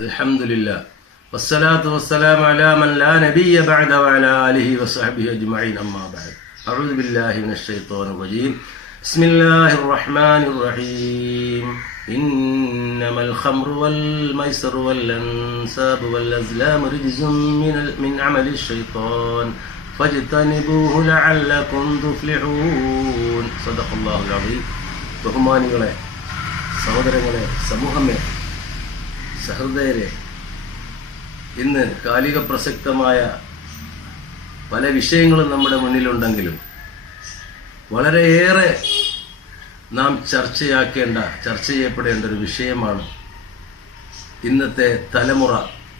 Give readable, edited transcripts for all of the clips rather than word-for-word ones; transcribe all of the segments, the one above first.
അൽഹംദുലില്ലാ വസ്സലാത്തു വസ്സലാമു അലാ മൻ ലാ നബിയ്യ ബഅദ വഅലാ ആലിഹി വസ്സഹ്ബിഹി അജ്മഈൻ അമ്മാ ബഅദ്. അഊദു ബില്ലാഹി മിനശ് ശൈത്വാനിർ റജീം. ബിസ്മില്ലാഹിർ റഹ്മാനിർ റഹീം. ഇന്നമൽ ഖംറു വൽ മൈസറു വൽ അൻസാബു വൽ അസ്ലാമു റിജ്സും മിൻ അമലിശ് ശൈത്വാൻ ഫജ്തനിബൂഹു ലഅല്ലകും തുഫ്ലിഹൂൻ. സദഖല്ലാഹുൽ അസീം. ബഹുമാനികളെ, സഹോദരങ്ങളെ, സമൂഹമേ, സഹൃദയരെ, ഇന്ന് കാലിക പ്രസക്തമായ പല വിഷയങ്ങളും നമ്മുടെ മുന്നിലുണ്ടെങ്കിലും വളരെയേറെ നാം ചർച്ച ചെയ്യപ്പെടേണ്ട ഒരു വിഷയമാണ് ഇന്നത്തെ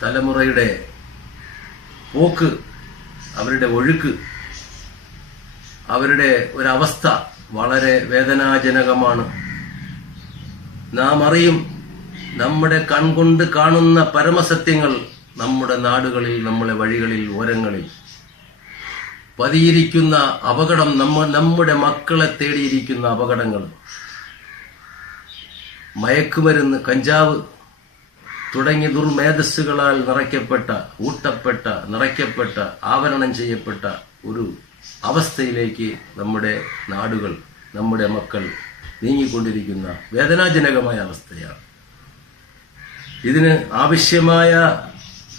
തലമുറയുടെ പോക്ക്, അവരുടെ ഒഴുക്ക്, അവരുടെ ഒരവസ്ഥ വളരെ വേദനാജനകമാണ്. നാം അറിയും, നമ്മുടെ കൺകൊണ്ട് കാണുന്ന പരമസത്യങ്ങൾ നമ്മുടെ നാടുകളിൽ, നമ്മുടെ വഴികളിൽ, ഓരങ്ങളിൽ പതിയിരിക്കുന്ന അപകടം, നമ്മുടെ മക്കളെ തേടിയിരിക്കുന്ന അപകടങ്ങൾ, മയക്കുമരുന്ന്, കഞ്ചാവ് തുടങ്ങി ദുർമേധസ്സുകളാൽ നിറയ്ക്കപ്പെട്ട ആവരണം ചെയ്യപ്പെട്ട ഒരു അവസ്ഥയിലേക്ക് നമ്മുടെ നാടുകൾ, നമ്മുടെ മക്കൾ നീങ്ങിക്കൊണ്ടിരിക്കുന്ന വേദനാജനകമായ അവസ്ഥയാണ്. ഇതിന് ആവശ്യമായ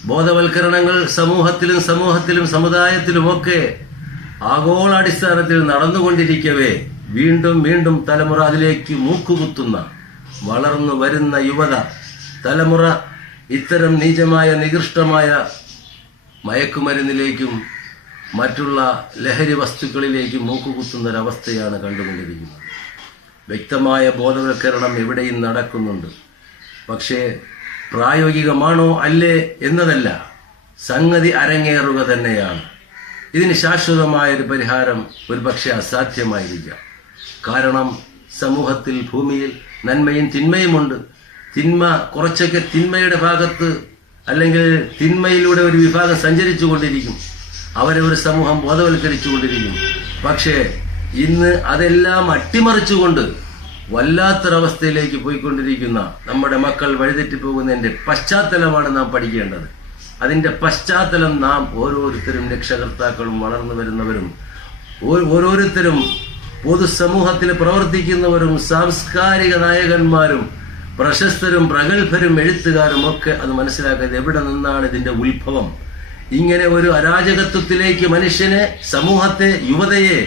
ബോധവൽക്കരണങ്ങൾ സമൂഹത്തിലും സമുദായത്തിലുമൊക്കെ ആഗോളാടിസ്ഥാനത്തിൽ നടന്നുകൊണ്ടിരിക്കവേ വീണ്ടും തലമുറ അതിലേക്ക് മൂക്കുകുത്തുന്ന, വളർന്നു വരുന്ന യുവത തലമുറ ഇത്തരം നീചമായ, നികൃഷ്ടമായ മയക്കുമരുന്നിലേക്കും മറ്റുള്ള ലഹരി വസ്തുക്കളിലേക്കും മൂക്കുകുത്തുന്ന ഒരവസ്ഥയാണ് കണ്ടുകൊണ്ടിരിക്കുന്നത്. വ്യക്തമായ ബോധവൽക്കരണം എവിടെയും നടക്കുന്നുണ്ട്. പക്ഷേ പ്രായോഗികമാണോ അല്ലേ എന്നതല്ല, സംഗതി അരങ്ങേറുക തന്നെയാണ്. ഇതിന് ശാശ്വതമായൊരു പരിഹാരം ഒരുപക്ഷെ അസാധ്യമായിരിക്കാം. കാരണം സമൂഹത്തിൽ, ഭൂമിയിൽ നന്മയും തിന്മയുമുണ്ട്. തിന്മ കുറച്ചൊക്കെ തിന്മയുടെ ഭാഗത്ത്, അല്ലെങ്കിൽ തിന്മയിലൂടെ ഒരു വിഭാഗം സഞ്ചരിച്ചു കൊണ്ടിരിക്കും, അവരെ ഒരു സമൂഹം ബോധവൽക്കരിച്ചു കൊണ്ടിരിക്കും. പക്ഷേ ഇന്ന് അതെല്ലാം അട്ടിമറിച്ചുകൊണ്ട് വല്ലാത്തൊരവസ്ഥയിലേക്ക് പോയിക്കൊണ്ടിരിക്കുന്ന നമ്മുടെ മക്കൾ വഴിതെറ്റിപ്പോകുന്നതിന്റെ പശ്ചാത്തലമാണ് നാം പഠിക്കേണ്ടത്. അതിന്റെ പശ്ചാത്തലം നാം ഓരോരുത്തരും, രക്ഷകർത്താക്കളും, വളർന്നു വരുന്നവരും, ഓരോരുത്തരും പൊതുസമൂഹത്തിൽ പ്രവർത്തിക്കുന്നവരും, സാംസ്കാരിക നായകന്മാരും, പ്രശസ്തരും പ്രഗത്ഭരും എഴുത്തുകാരും ഒക്കെ അത് മനസ്സിലാക്കുന്നത് എവിടെ നിന്നാണ് ഇതിന്റെ ഉത്ഭവം. ഇങ്ങനെ ഒരു അരാജകത്വത്തിലേക്ക് മനുഷ്യനെ, സമൂഹത്തെ, യുവതയെ,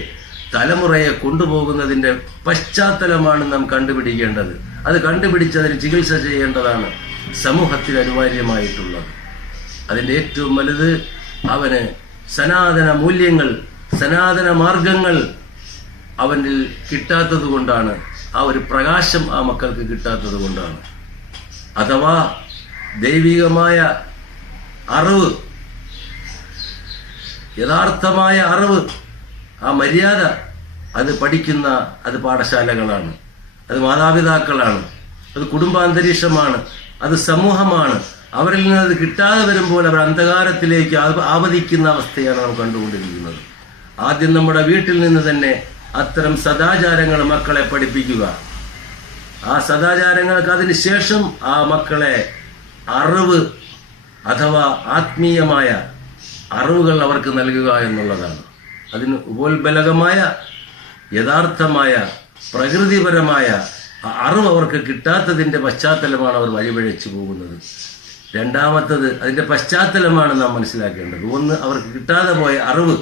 തലമുറയെ കൊണ്ടുപോകുന്നതിന്റെ പശ്ചാത്തലമാണ് നാം കണ്ടുപിടിക്കേണ്ടത്. അത് കണ്ടുപിടിച്ചതിന് ചികിത്സ ചെയ്യേണ്ടതാണ് സമൂഹത്തിൽ അനിവാര്യമായിട്ടുള്ളത്. അതിന്റെ ഏറ്റവും വലുത് അവന് സനാതന മൂല്യങ്ങൾ, സനാതന മാർഗങ്ങൾ അവനിൽ കിട്ടാത്തത് കൊണ്ടാണ്, ആ ഒരു പ്രകാശം ആ മക്കൾക്ക് കിട്ടാത്തത് കൊണ്ടാണ്. അഥവാ ദൈവികമായ അറിവ്, യഥാർത്ഥമായ അറിവ്, ആ മര്യാദ, അത് പഠിക്കുന്ന, അത് പാഠശാലകളാണ്, അത് മാതാപിതാക്കളാണ്, അത് കുടുംബാന്തരീക്ഷമാണ്, അത് സമൂഹമാണ്. അവരിൽ നിന്ന് അത് കിട്ടാതെ വരുമ്പോൾ അവർ അന്ധകാരത്തിലേക്ക് ആവതിക്കുന്ന അവസ്ഥയാണ് നാം കണ്ടുകൊണ്ടിരിക്കുന്നത്. ആദ്യം നമ്മുടെ വീട്ടിൽ നിന്ന് തന്നെ അത്തരം സദാചാരങ്ങൾ മക്കളെ പഠിപ്പിക്കുക. ആ സദാചാരങ്ങൾക്ക് അതിനുശേഷം ആ മക്കളെ അറിവ്, അഥവാ ആത്മീയമായ അറിവുകൾ അവർക്ക് നൽകുക എന്നുള്ളതാണ്. അതിന് ഉപോത്ബലകമായ, യഥാർത്ഥമായ, പ്രകൃതിപരമായ അറിവ് അവർക്ക് കിട്ടാത്തതിന്റെ പശ്ചാത്തലമാണ് അവർ വഴിപിഴച്ചു പോകുന്നത്. രണ്ടാമത്തത്, അതിന്റെ പശ്ചാത്തലമാണ് നാം മനസ്സിലാക്കേണ്ടത്. ഒന്ന്, അവർക്ക് കിട്ടാതെ പോയ അറിവ്,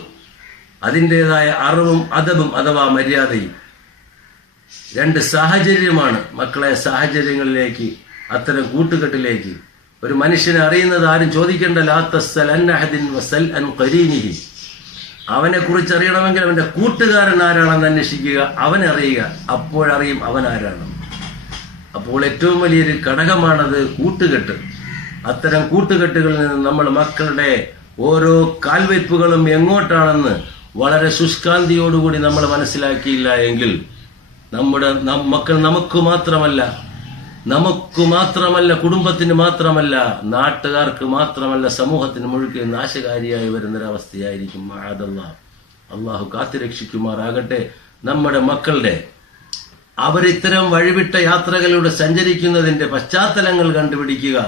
അതിൻ്റെതായ അറിവും അദബും അഥവാ മര്യാദയും. രണ്ട്, സാഹചര്യമാണ്. മക്കളെ സാഹചര്യങ്ങളിലേക്ക്, അത്തരം കൂട്ടുകെട്ടിലേക്ക്, ഒരു മനുഷ്യനെ അറിയുന്നത് ആരും ചോദിക്കേണ്ട, ലാ തസ്അൽ അൻ അഹദിൻ വസൽ അൻ ഖരീനിഹി. അവനെ കുറിച്ച് അറിയണമെങ്കിൽ അവന്റെ കൂട്ടുകാരൻ ആരാണെന്ന് അന്വേഷിക്കുക, അവനെ അറിയുക, അപ്പോഴറിയും അവൻ ആരാണ്. അപ്പോൾ ഏറ്റവും വലിയൊരു ഘടകമാണത് കൂട്ടുകെട്ട്. അത്തരം കൂട്ടുകെട്ടുകളിൽ നിന്ന് നമ്മൾ മക്കളുടെ ഓരോ കാൽവയ്പ്പുകളും എങ്ങോട്ടാണെന്ന് വളരെ ശുഷ്കാന്തിയോടുകൂടി നമ്മൾ മനസ്സിലാക്കിയില്ല എങ്കിൽ നമ്മുടെ മക്കൾ നമുക്ക് മാത്രമല്ല, കുടുംബത്തിന് മാത്രമല്ല, നാട്ടുകാർക്ക് മാത്രമല്ല, സമൂഹത്തിന് മുഴുക്കെ നാശകാരിയായി വരുന്നൊരവസ്ഥയായിരിക്കും. അള്ളാഹു കാത്തുരക്ഷിക്കുമാറാകട്ടെ. നമ്മുടെ മക്കളുടെ അവരിത്തരം വഴിവിട്ട യാത്രകളിലൂടെ സഞ്ചരിക്കുന്നതിന്റെ പശ്ചാത്തലങ്ങൾ കണ്ടുപിടിക്കുക,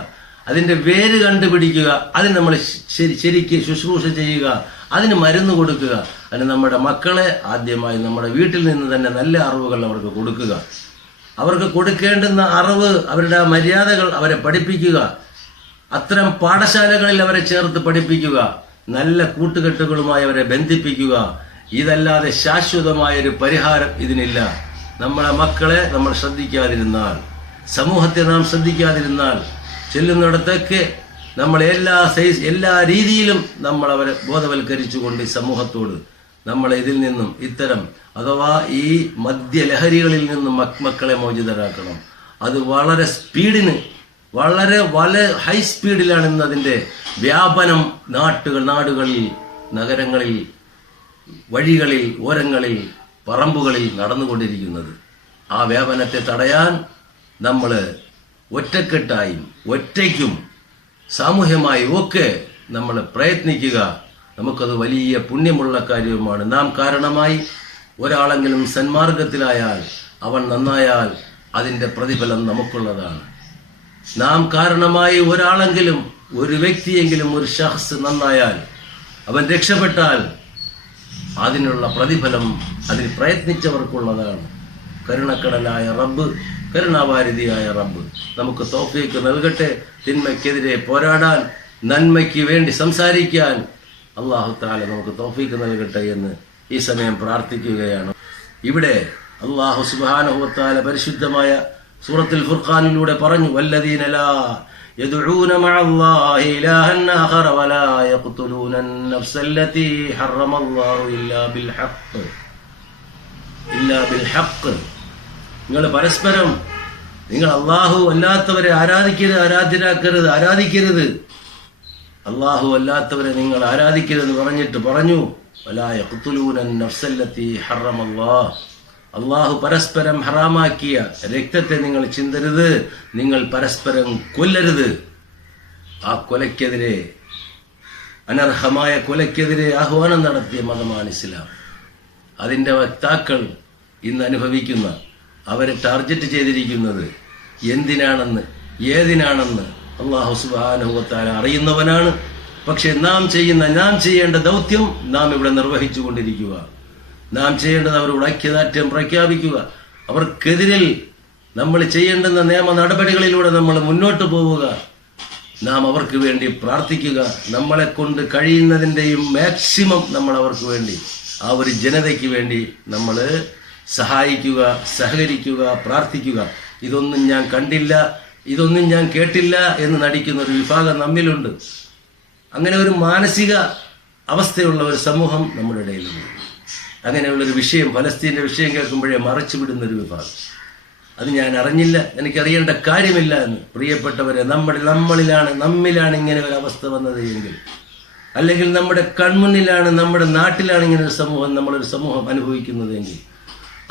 അതിന്റെ വേര് കണ്ടുപിടിക്കുക, അതിന് നമ്മൾ ശരിക്ക് ശുശ്രൂഷ ചെയ്യുക, അതിന് മരുന്ന് കൊടുക്കുക. അതിന് നമ്മുടെ മക്കളെ ആദ്യമായി നമ്മുടെ വീട്ടിൽ നിന്ന് തന്നെ നല്ല അറിവുകൾ അവർക്ക് കൊടുക്കുക. അവർക്ക് കൊടുക്കേണ്ടുന്ന അറിവ്, അവരുടെ മര്യാദകൾ അവരെ പഠിപ്പിക്കുക. അത്തരം പാഠശാലകളിൽ അവരെ ചേർത്ത് പഠിപ്പിക്കുക. നല്ല കൂട്ടുകെട്ടുകളുമായി അവരെ ബന്ധിപ്പിക്കുക. ഇതല്ലാതെ ശാശ്വതമായൊരു പരിഹാരം ഇതിനില്ല. നമ്മളെ മക്കളെ നമ്മൾ ശ്രദ്ധിക്കാതിരുന്നാൽ, സമൂഹത്തെ നാം ശ്രദ്ധിക്കാതിരുന്നാൽ, ചെല്ലുന്നിടത്തൊക്കെ നമ്മൾ എല്ലാ രീതിയിലും നമ്മൾ അവരെ ബോധവൽക്കരിച്ചുകൊണ്ട് സമൂഹത്തോട് നമ്മളെ ഇതിൽ നിന്നും ഇത്തരം അഥവാ ഈ മദ്യലഹരികളിൽ നിന്നും മക്കളെ മോചിതരാക്കണം. അത് വളരെ സ്പീഡിന് വളരെ ഹൈ സ്പീഡിലാണ് ഇന്ന് അതിന്റെ വ്യാപനം നാടുകളിൽ, നഗരങ്ങളിൽ, വഴികളിൽ, ഓരങ്ങളിൽ, പറമ്പുകളിൽ നടന്നുകൊണ്ടിരിക്കുന്നത്. ആ വ്യാപനത്തെ തടയാൻ നമ്മൾ ഒറ്റക്കെട്ടായും ഒറ്റയ്ക്കും സാമൂഹ്യമായും ഒക്കെ നമ്മൾ പ്രയത്നിക്കുക. നമുക്കത് വലിയ പുണ്യമുള്ള കാര്യവുമാണ്. നാം കാരണമായി ഒരാളെങ്കിലും സന്മാർഗത്തിലായാൽ, അവൻ നന്നായാൽ അതിന്റെ പ്രതിഫലം നമുക്കുള്ളതാണ്. നാം കാരണമായി ഒരാളെങ്കിലും, ഒരു വ്യക്തിയെങ്കിലും, ഒരു ശഖ്സ് നന്നായാൽ, അവൻ രക്ഷപ്പെട്ടാൽ അതിനുള്ള പ്രതിഫലം അതിന് പ്രയത്നിച്ചവർക്കുള്ളതാണ്. കരുണക്കടലായ റബ്ബ്, കരുണാവാരിധിയായ റബ്ബ് നമുക്ക് തൗഫീഖ് നൽകട്ടെ. തിന്മയ്ക്കെതിരെ പോരാടാൻ, നന്മയ്ക്ക് വേണ്ടി സംസാരിക്കാൻ അല്ലാഹു തആല നമുക്ക് തൗഫീഖ് നൽകട്ടെ എന്ന് ഈ സമയം പ്രാർത്ഥിക്കുകയാണ്. ഇവിടെ അല്ലാഹു സുബ്ഹാനഹു വ തആല പരിശുദ്ധമായ സൂറത്തുൽ ഫുർഖാനിലൂടെ പറഞ്ഞു, വല്ലദീന ലാ യദ്ഊന മഅല്ലാഹി ഇലാഹൻ ആഖറ വലാ യഖ്തുലൂന അൻ-നഫ്സല്ലതീ ഹറമല്ലാഹു ഇല്ലാ ബിൽ ഹഖ്. നിങ്ങൾ പരസ്പരം അല്ലാഹു അല്ലാത്തവരെ ആരാധിക്കരുത്. അല്ലാഹു അല്ലാത്തവരെ നിങ്ങൾ ആരാധിക്കരുതെന്ന് പറഞ്ഞിട്ട് പറഞ്ഞു, വലാ യഖ്തുലൂന അൻ-നഫ്സല്ലതീ ഹറമല്ലാഹ്. അല്ലാഹു പരസ്പരം ഹറാമാക്കിയ രക്തത്തെ നിങ്ങൾ ചിന്തരുത്, നിങ്ങൾ പരസ്പരം കൊല്ലരുത്. ആ കൊലയ്ക്കെതിരെ, അനർഹമായ കൊലയ്ക്കെതിരെ ആഹ്വാനം നടത്തിയ മതമാണ് ഇസ്ലാം. അതിന്റെ വക്താക്കൾ ഇന്ന് അനുഭവിക്കുന്ന, അവരെ ടാർഗറ്റ് ചെയ്തിരിക്കുന്നത് എന്തിനാണെന്ന്, ഏതിനാണെന്ന് അല്ലാഹു സുബ്ഹാനഹു വ തആല അറിയുന്നവനാണ്. പക്ഷെ നാം ചെയ്യേണ്ട ദൗത്യം നാം ഇവിടെ നിർവഹിച്ചു കൊണ്ടിരിക്കുക. നാം ചെയ്യേണ്ടത് അവരോട് ഐക്യദാർഢ്യം പ്രഖ്യാപിക്കുക. അവർക്കെതിരിൽ നമ്മൾ ചെയ്യേണ്ടുന്ന നിയമ നടപടികളിലൂടെ നമ്മൾ മുന്നോട്ട് പോവുക. നാം അവർക്ക് വേണ്ടി പ്രാർത്ഥിക്കുക. നമ്മളെ കൊണ്ട് കഴിയുന്നതിൻ്റെയും മാക്സിമം നമ്മൾ അവർക്ക് വേണ്ടി, ആ ഒരു ജനതയ്ക്ക് വേണ്ടി നമ്മൾ സഹായിക്കുക, സഹകരിക്കുക, പ്രാർത്ഥിക്കുക. ഇതൊന്നും ഞാൻ കണ്ടില്ല, ഇതൊന്നും ഞാൻ കേട്ടില്ല എന്ന് നടിക്കുന്ന ഒരു വിഭാഗം നമ്മിലുണ്ട്. അങ്ങനെ ഒരു മാനസിക അവസ്ഥയുള്ള ഒരു സമൂഹം നമ്മുടെ ഇടയിലുണ്ട്. അങ്ങനെയുള്ളൊരു വിഷയം, ഫലസ്തീന്റെ വിഷയം കേൾക്കുമ്പോഴേ മറച്ചു വിടുന്ന ഒരു വിഭാഗം. അത് ഞാൻ അറിഞ്ഞില്ല, എനിക്കറിയേണ്ട കാര്യമില്ല എന്ന്. പ്രിയപ്പെട്ടവരെ, നമ്മിലാണ് ഇങ്ങനെ ഒരു അവസ്ഥ വന്നത് എങ്കിൽ, അല്ലെങ്കിൽ നമ്മുടെ കൺമുന്നിലാണ്, നമ്മുടെ നാട്ടിലാണ് ഇങ്ങനെ ഒരു സമൂഹം, നമ്മളൊരു സമൂഹം അനുഭവിക്കുന്നതെങ്കിൽ,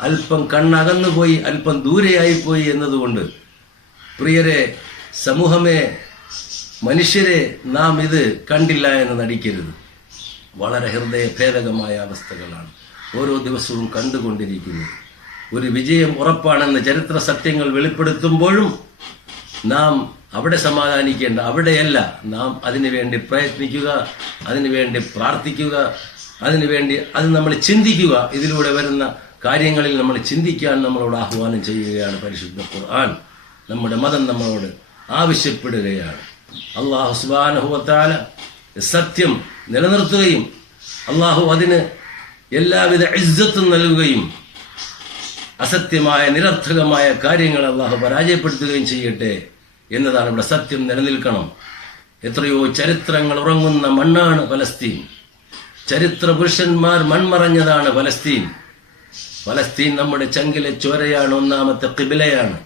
അല്പം കണ്ണകന്നുപോയി, അല്പം ദൂരെയായിപ്പോയി എന്നതുകൊണ്ട് പ്രിയരെ, സമൂഹമേ, മനുഷ്യരെ, നാം ഇത് കണ്ടില്ല എന്ന് നടിക്കരുത്. വളരെ ഹൃദയഭേദകമായ അവസ്ഥകളാണ് ഓരോ ദിവസവും കണ്ടുകൊണ്ടിരിക്കുന്നത്. ഒരു വിജയം ഉറപ്പാണെന്ന് ചരിത്ര സത്യങ്ങൾ വെളിപ്പെടുത്തുമ്പോഴും നാം അവിടെ സമാധാനിക്കേണ്ട, അവിടെയല്ല. നാം അതിനുവേണ്ടി പ്രയത്നിക്കുക, അതിനുവേണ്ടി പ്രാർത്ഥിക്കുക, അതിനുവേണ്ടി അത് നമ്മൾ ചിന്തിക്കുക. ഇതിലൂടെ വരുന്ന കാര്യങ്ങളിൽ നമ്മൾ ചിന്തിക്കാൻ നമ്മളോട് ആഹ്വാനം ചെയ്യുകയാണ് പരിശുദ്ധ ഖുർആൻ. നമ്മുടെ മതം നമ്മളോട് ആവശ്യപ്പെടുകയാണ്. അല്ലാഹു സുബ്ഹാനഹു വ തആല സത്യം നിലനിർത്തുകയും അല്ലാഹു അതിന് എല്ലാവിധ ഇസ്സത്തും നൽകുകയും അസത്യമായ നിരർത്ഥകമായ കാര്യങ്ങൾ അല്ലാഹു പരാജയപ്പെടുത്തുകയും ചെയ്യട്ടെ എന്നതാണ് ഇവിടെ. സത്യം നിലനിൽക്കണം. എത്രയോ ചരിത്രങ്ങൾ ഉറങ്ങുന്ന മണ്ണാണ് ഫലസ്തീൻ. ചരിത്ര പുരുഷന്മാർ മൺമറഞ്ഞതാണ് ഫലസ്തീൻ. ഫലസ്തീൻ നമ്മുടെ ചങ്കിലെ ചോരയാണ്, ഒന്നാമത്തെ ഖിബിലയാണ്.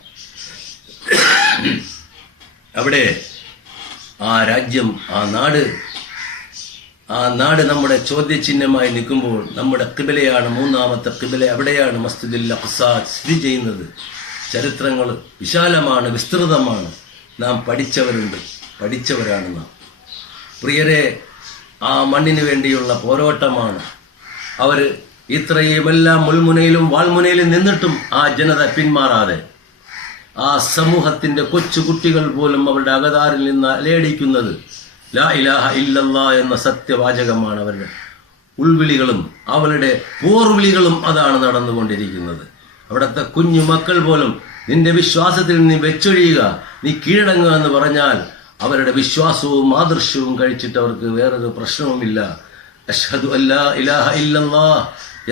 അവിടെ ആ രാജ്യം, ആ നാട് നമ്മുടെ ചോദ്യചിഹ്നമായി നിൽക്കുമ്പോൾ നമ്മുടെ ഖിബിലയാണ്, മൂന്നാമത്തെ ഖിബില. അവിടെയാണ് മസ്ജിദുൽ അഖ്സ സ്ഥിതി ചെയ്യുന്നത്. ചരിത്രങ്ങൾ വിശാലമാണ്, വിസ്തൃതമാണ്. നാം പഠിച്ചവരാണ് നാം. പ്രിയരെ, ആ മണ്ണിന് വേണ്ടിയുള്ള പോരാട്ടമാണ്. അവര് ഇത്രയുമെല്ലാം മുൾമുനയിലും വാൾമുനയിലും നിന്നിട്ടും ആ ജനത പിന്മാറാതെ ആ സമൂഹത്തിന്റെ കൊച്ചു കുട്ടികൾ പോലും അവരുടെ അകതാരിൽ നിന്ന് അലയടിക്കുന്നത് ലാ ഇലാഹ ഇല്ലല്ലാ എന്ന സത്യവാചകമാണ്. അവരുടെ ഉൾവിളികളും അവരുടെ പോർവിളികളും അതാണ് നടന്നുകൊണ്ടിരിക്കുന്നത്. അവിടുത്തെ കുഞ്ഞു മക്കൾ പോലും നിന്റെ വിശ്വാസത്തിൽ നീ വെച്ചൊഴിയുക, നീ കീഴടങ്ങുക എന്ന് പറഞ്ഞാൽ അവരുടെ വിശ്വാസവും ആദർശവും കഴിച്ചിട്ട് അവർക്ക് വേറൊരു പ്രശ്നവുമില്ല. അഷ്ഹദു അല്ലാ ഇലാഹ ഇല്ലല്ലാ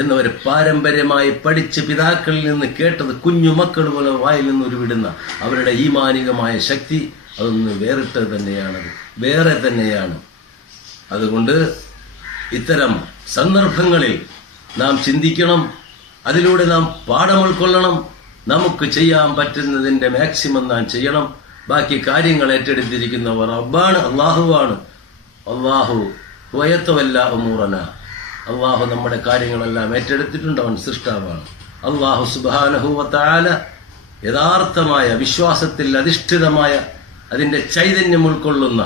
എന്നവർ പാരമ്പര്യമായി പഠിച്ച് പിതാക്കളിൽ നിന്ന് കേട്ടത് കുഞ്ഞു മക്കൾ പോലെ വായിൽ നിന്ന് ഉരുവിടുന്ന അവരുടെ ഈമാനികമായ ശക്തി അതൊന്ന് വേറിട്ടത് തന്നെയാണത്, വേറെ തന്നെയാണ്. അതുകൊണ്ട് ഇത്തരം സന്ദർഭങ്ങളിൽ നാം ചിന്തിക്കണം, അതിലൂടെ നാം പാഠം ഉൾക്കൊള്ളണം. നമുക്ക് ചെയ്യാൻ പറ്റുന്നതിൻ്റെ മാക്സിമം നാം ചെയ്യണം. ബാക്കി കാര്യങ്ങൾ ഏറ്റെടുത്തിരിക്കുന്നവർ റബ്ബാണ്, അള്ളാഹുവാണ്. അള്ളാഹു വയത്തവല്ല ഉമൂറന, അള്ളാഹു നമ്മുടെ കാര്യങ്ങളെല്ലാം ഏറ്റെടുത്തിട്ടുണ്ട്. അവൻ സൃഷ്ടാവാണ്. അള്ളാഹു സുബ്ഹാനഹു വ തആല യഥാർത്ഥമായ വിശ്വാസത്തിൽ അധിഷ്ഠിതമായ അതിൻ്റെ ചൈതന്യം ഉൾക്കൊള്ളുന്ന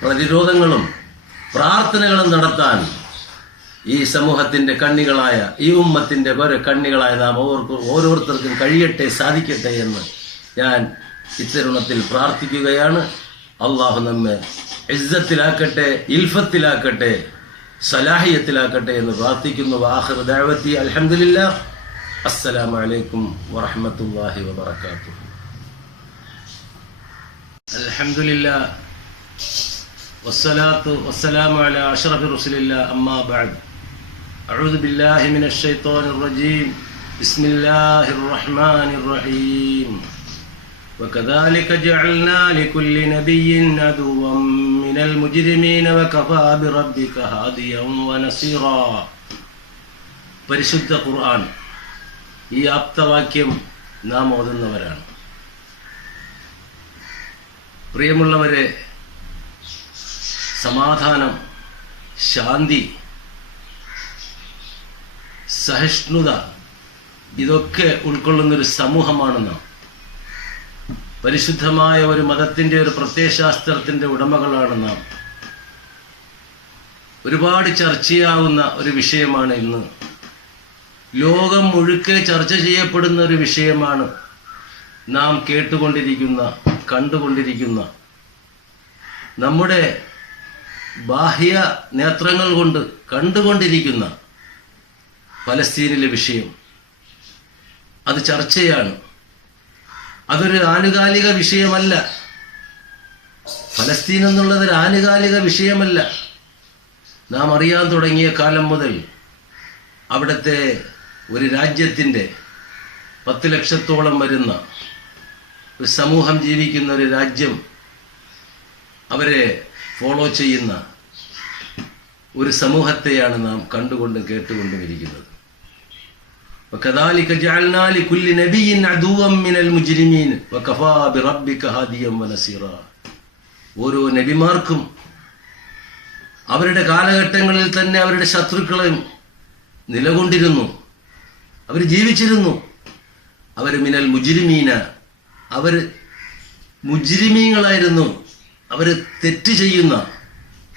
പ്രതിരോധങ്ങളും പ്രാർത്ഥനകളും നടത്താൻ ഈ സമൂഹത്തിന്റെ കണ്ണികളായ, ഈ ഉമ്മത്തിന്റെ കണ്ണികളായ നാം ഓരോരുത്തർക്കും കഴിയട്ടെ, സാധിക്കട്ടെ എന്ന് ഞാൻ ഇത്തരുണത്തിൽ പ്രാർത്ഥിക്കുകയാണ്. അള്ളാഹു നമ്മെ ഇസ്സത്തിലാക്കട്ടെ, ഇൽഫത്തിലാക്കട്ടെ, സലാഹിയത്തിലാക്കട്ടെ എന്ന് പ്രാർത്ഥിക്കുന്നു. ആഖിറു ദഅവതി അൽഹംദുലില്ലാഹ്. അസ്സലാമു അലൈക്കും വറഹ്മത്തുള്ളാഹി വബറകാതുഹു. അൽഹംദുലില്ലാഹ് വസ്സലാത്തു വസ്സലാമു അലാ അഷ്റഫി റസൂലില്ലാഹ്. അമ്മാ ബഅദ്. അഊദു ബില്ലാഹി മിനശ് ശൈത്വാനിർ റജീം. ബിസ്മില്ലാഹിർ റഹ്മാനിർ റഹീം. وكذلك جعلنا لكل نبي عدوا من المجرمين وكفى بربك هاديا ونصيرا. പരിശുദ്ധ ഖുർആൻ ഈ ആപ്തവാക്യം നാം ഓതുന്നവരാണ്. പ്രിയമുള്ളവരെ, സമാധാനം, ശാന്തി, സഹിഷ്ണുത ഇതൊക്കെ ഉൾക്കൊള്ളുന്നൊരു സമൂഹമാണ് നാം. പരിശുദ്ധമായ ഒരു മതത്തിൻ്റെ, ഒരു പ്രത്യയശാസ്ത്രത്തിൻ്റെ ഉടമകളാണ് നാം. ഒരുപാട് ചർച്ചയാവുന്ന ഒരു വിഷയമാണ് ഇന്ന്. ലോകം മുഴുക്കെ ചർച്ച ചെയ്യപ്പെടുന്ന ഒരു വിഷയമാണ് നാം കേട്ടുകൊണ്ടിരിക്കുന്ന, കണ്ടുകൊണ്ടിരിക്കുന്ന, നമ്മുടെ ബാഹ്യ നേത്രങ്ങൾ കൊണ്ട് കണ്ടുകൊണ്ടിരിക്കുന്ന ഫലസ്തീനിലെ വിഷയം. അത് ചർച്ചയാണ്. അതൊരു ആനുകാലിക വിഷയമല്ല. ഫലസ്തീൻ എന്നുള്ളതൊരു ആനുകാലിക വിഷയമല്ല. നാം അറിയാൻ തുടങ്ങിയ കാലം മുതൽ അവിടുത്തെ ഒരു രാജ്യത്തിൻ്റെ 10 ലക്ഷത്തോളം വരുന്ന ഒരു സമൂഹം ജീവിക്കുന്ന ഒരു രാജ്യം, അവരെ ഫോളോ ചെയ്യുന്ന ഒരു സമൂഹത്തെയാണ് നാം കണ്ടുകൊണ്ടും കേട്ടുകൊണ്ടും ഇരിക്കുന്നത്. وكذلك جعلنا لكل نبي عدوا من المجرمين وكفى بربك هاديا ونصيرا. ഓരോ നബിമാർക്കും അവരുടെ കാലഘട്ടങ്ങളിൽ തന്നെ അവരുടെ ശത്രുക്കളും നിലകൊണ്ടിരുന്നു, അവർ ജീവിച്ചിരുന്നു. അവർ മിനൽ മുജ്രിമീന, അവർ മുജ്രിമീങ്ങളായിരുന്നു. അവർ തെറ്റ് ചെയ്യുന്ന,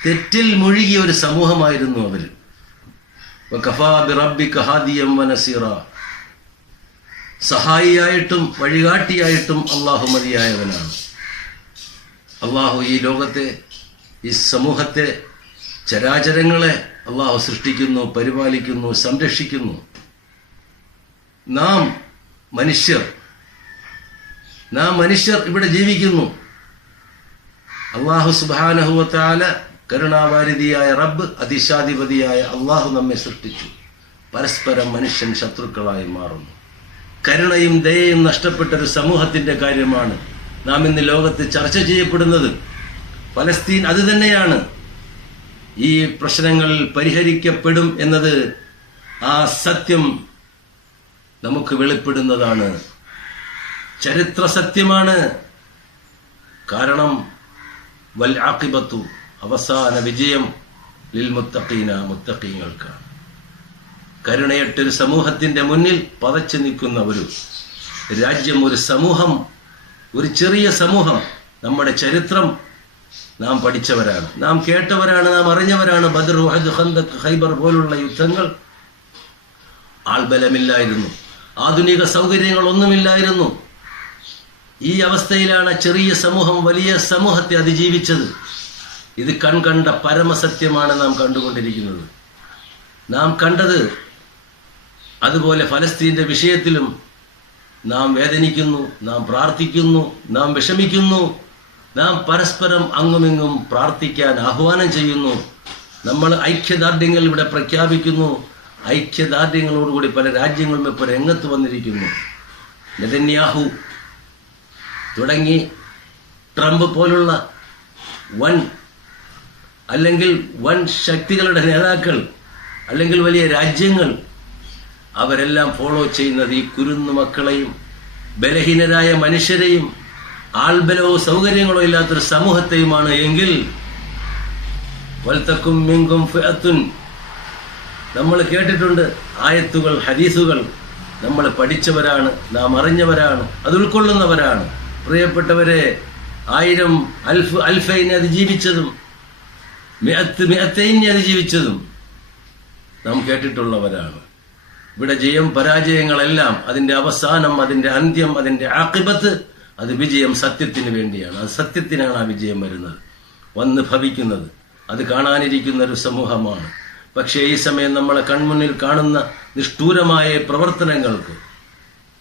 തെറ്റിൽ മുഴുകിയ ഒരു സമൂഹമായിരുന്നു അവർ. വകഫാ ബിറബ്ബിക ഹാദിയം വനസീറ. സഹായിയായിട്ടും വഴികാട്ടിയായിട്ടും അള്ളാഹു മതിയായവനാണ്. അള്ളാഹു ഈ ലോകത്തെ, ഈ സമൂഹത്തെ, ചരാചരങ്ങളെ അള്ളാഹു സൃഷ്ടിക്കുന്നു, പരിപാലിക്കുന്നു, സംരക്ഷിക്കുന്നു. നാം മനുഷ്യർ ഇവിടെ ജീവിക്കുന്നു. അള്ളാഹു സുബ്ഹാനഹു വ തആല കരുണാവാരിധിയായ റബ്ബ്, അതിശാധിപതിയായ അള്ളാഹു നമ്മെ സൃഷ്ടിച്ചു. പരസ്പരം മനുഷ്യൻ ശത്രുക്കളായി മാറുന്നു. കരുണയും ദയയും നഷ്ടപ്പെട്ടൊരു സമൂഹത്തിന്റെ കാര്യമാണ് നാം ഇന്ന് ലോകത്ത് ചർച്ച ചെയ്യപ്പെടുന്നത്. ഫലസ്തീൻ അത് തന്നെയാണ്. ഈ പ്രശ്നങ്ങൾ പരിഹരിക്കപ്പെടും എന്നത്, ആ സത്യം നമുക്ക് വെളിപ്പെടുന്നതാണ്. ചരിത്ര സത്യമാണ്. കാരണം വൽ ആഖിബത്തു, അവസാന വിജയം ലിൽ മുത്തഖീന, മുത്തഖീങ്ങൾക്കാണ്. കരുണയറ്റൊരു സമൂഹത്തിന്റെ മുന്നിൽ പതച്ചു നിൽക്കുന്ന ഒരു രാജ്യം, ഒരു സമൂഹം, ഒരു ചെറിയ സമൂഹം. നമ്മുടെ ചരിത്രം നാം പഠിച്ചവരാണ്, നാം കേട്ടവരാണ്, നാം അറിഞ്ഞവരാണ്. ബദർ, ഉഹദ്, ഖന്തഖ്, ഖൈബർ പോലുള്ള യുദ്ധങ്ങൾ ആൾബലമില്ലായിരുന്നു, ആധുനിക സൗകര്യങ്ങളൊന്നുമില്ലായിരുന്നു. ഈ അവസ്ഥയിലാണ് ചെറിയ സമൂഹം വലിയ സമൂഹത്തെ അതിജീവിച്ചത്. ഇത് കണ്ട പരമസത്യമാണ് നാം കണ്ടുകൊണ്ടിരിക്കുന്നത്. നാം കണ്ടത് അതുപോലെ ഫലസ്തീന്റെ വിഷയത്തിലും നാം വേദനിക്കുന്നു, നാം പ്രാർത്ഥിക്കുന്നു, നാം വിഷമിക്കുന്നു, നാം പരസ്പരം അങ്ങുമിങ്ങും പ്രാർത്ഥിക്കാൻ ആഹ്വാനം ചെയ്യുന്നു. നമ്മൾ ഐക്യദാർഢ്യങ്ങൾ ഇവിടെ പ്രഖ്യാപിക്കുന്നു. ഐക്യദാർഢ്യങ്ങളോടുകൂടി പല രാജ്യങ്ങളും ഇപ്പോൾ രംഗത്ത് വന്നിരിക്കുന്നു. നെതന്യാഹു തുടങ്ങി ട്രംപ് പോലുള്ള വൻ ശക്തികളുടെ നേതാക്കൾ അല്ലെങ്കിൽ വലിയ രാജ്യങ്ങൾ അവരെല്ലാം ഫോളോ ചെയ്യുന്നത് ഈ കുരുന്നു മക്കളെയും ബലഹീനരായ മനുഷ്യരെയും ആൾബലവോ സൗകര്യങ്ങളോ ഇല്ലാത്തൊരു സമൂഹത്തെയുമാണ്. എങ്കിൽ വൽതക്കും മിൻകും ഫിഅത്തുൻ, നമ്മൾ കേട്ടിട്ടുണ്ട് ആയത്തുകൾ, ഹദീസുകൾ നമ്മൾ പഠിച്ചവരാണ്, നാം അറിഞ്ഞവരാണ്, അത് ഉൾക്കൊള്ളുന്നവരാണ്. പ്രിയപ്പെട്ടവരെ, 1000 അൽഫൈനെ അതിജീവിച്ചതും മിഅത്തൈനെ അതിജീവിച്ചതും നാം കേട്ടിട്ടുള്ളവരാണ്. ഇവിടെ ജയം പരാജയങ്ങളെല്ലാം അതിന്റെ അവസാനം, അതിന്റെ അന്ത്യം, അതിന്റെ ആഖിബത്ത്, അത് വിജയം സത്യത്തിന് വേണ്ടിയാണ്. അത് സത്യത്തിനാണ് ആ വിജയം വരുന്നത്, വന്ന് ഭവിക്കുന്നത്. അത് കാണാനിരിക്കുന്ന ഒരു സമൂഹമാണ്. പക്ഷേ ഈ സമയം നമ്മളെ കൺമുന്നിൽ കാണുന്ന നിഷ്ഠൂരമായ പ്രവർത്തനങ്ങൾക്ക്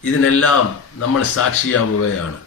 ഇതിനെല്ലാം നമ്മൾ സാക്ഷിയാവുകയാണ്.